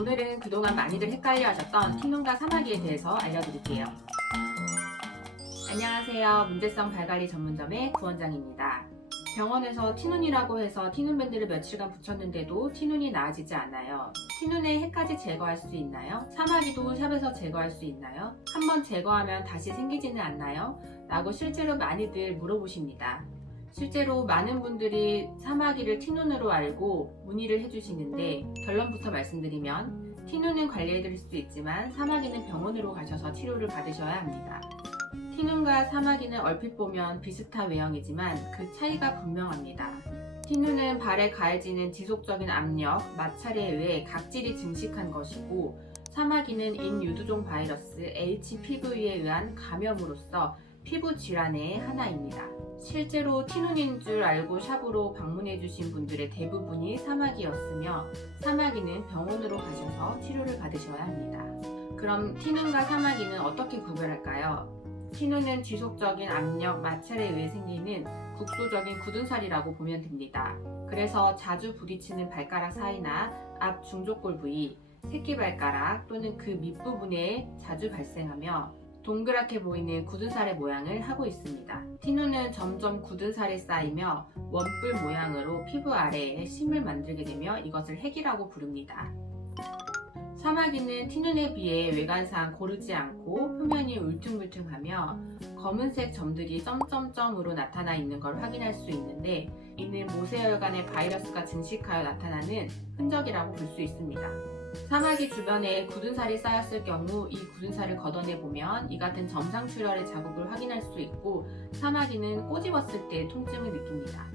오늘은 그동안 많이들 헷갈려 하셨던 티눈과 사마귀에 대해서 알려드릴게요. 안녕하세요. 문제성 발관리 전문점의 구원장입니다. 병원에서 티눈이라고 해서 티눈밴드를 며칠간 붙였는데도 티눈이 나아지지 않아요. 티눈의 해까지 제거할 수 있나요? 사마귀도 샵에서 제거할 수 있나요? 한번 제거하면 다시 생기지는 않나요? 라고 실제로 많이들 물어보십니다. 실제로 많은 분들이 사마귀를 티눈으로 알고 문의를 해주시는데, 결론부터 말씀드리면 티눈은 관리해드릴 수 있지만 사마귀는 병원으로 가셔서 치료를 받으셔야 합니다. 티눈과 사마귀는 얼핏 보면 비슷한 외형이지만 그 차이가 분명합니다. 티눈은 발에 가해지는 지속적인 압력, 마찰에 의해 각질이 증식한 것이고, 사마귀는 인유두종 바이러스 HPV에 의한 감염으로서 피부 질환의 하나입니다. 실제로 티눈인 줄 알고 샵으로 방문해주신 분들의 대부분이 사마귀였으며, 사마귀는 병원으로 가셔서 치료를 받으셔야 합니다. 그럼 티눈과 사마귀는 어떻게 구별할까요? 티눈은 지속적인 압력, 마찰에 의해 생기는 국소적인 굳은살이라고 보면 됩니다. 그래서 자주 부딪히는 발가락 사이나 앞 중족골 부위, 새끼발가락 또는 그 밑부분에 자주 발생하며 동그랗게 보이는 굳은살의 모양을 하고 있습니다. 티눈은 점점 굳은살이 쌓이며 원뿔 모양으로 피부 아래에 심을 만들게 되며 이것을 핵이라고 부릅니다. 사마귀는 티눈에 비해 외관상 고르지 않고 표면이 울퉁불퉁하며 검은색 점들이 점점점으로 나타나 있는 걸 확인할 수 있는데, 이는 모세혈관의 바이러스가 증식하여 나타나는 흔적이라고 볼 수 있습니다. 사마귀 주변에 굳은살이 쌓였을 경우 이 굳은살을 걷어내보면 이 같은 점상출혈의 자국을 확인할 수 있고, 사마귀는 꼬집었을 때 통증을 느낍니다.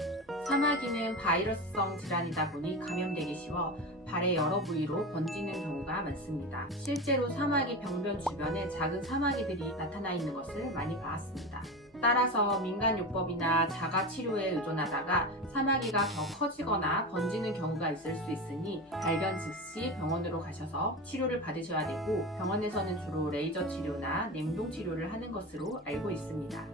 사마귀는 바이러스성 질환이다 보니 감염되기 쉬워 발의 여러 부위로 번지는 경우가 많습니다. 실제로 사마귀 병변 주변에 작은 사마귀들이 나타나 있는 것을 많이 봤습니다. 따라서 민간요법이나 자가치료에 의존하다가 사마귀가 더 커지거나 번지는 경우가 있을 수 있으니 발견 즉시 병원으로 가셔서 치료를 받으셔야 되고, 병원에서는 주로 레이저 치료나 냉동 치료를 하는 것으로 알고 있습니다.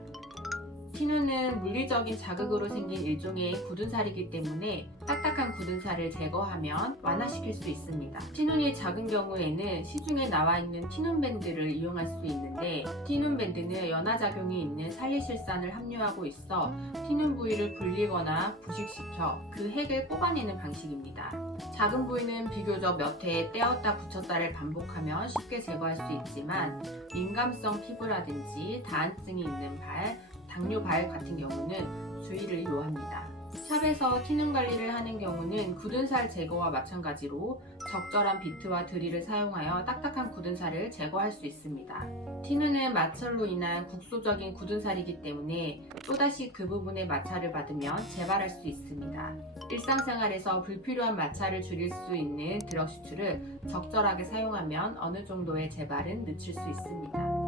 티눈은 물리적인 자극으로 생긴 일종의 굳은살이기 때문에 딱딱한 굳은살을 제거하면 완화시킬 수 있습니다. 티눈이 작은 경우에는 시중에 나와 있는 티눈밴드를 이용할 수 있는데, 티눈밴드는 연화작용이 있는 살리실산을 함유하고 있어 티눈 부위를 불리거나 부식시켜 그 핵을 뽑아내는 방식입니다. 작은 부위는 비교적 몇 회 떼었다 붙였다를 반복하면 쉽게 제거할 수 있지만, 민감성 피부라든지 다한증이 있는 발, 당뇨발 같은 경우는 주의를 요합니다. 샵에서 티눈 관리를 하는 경우는 굳은살 제거와 마찬가지로 적절한 비트와 드릴을 사용하여 딱딱한 굳은살을 제거할 수 있습니다. 티눈은 마찰로 인한 국소적인 굳은살이기 때문에 또다시 그 부분에 마찰을 받으면 재발할 수 있습니다. 일상생활에서 불필요한 마찰을 줄일 수 있는 드럭 슈츠를 적절하게 사용하면 어느 정도의 재발은 늦출 수 있습니다.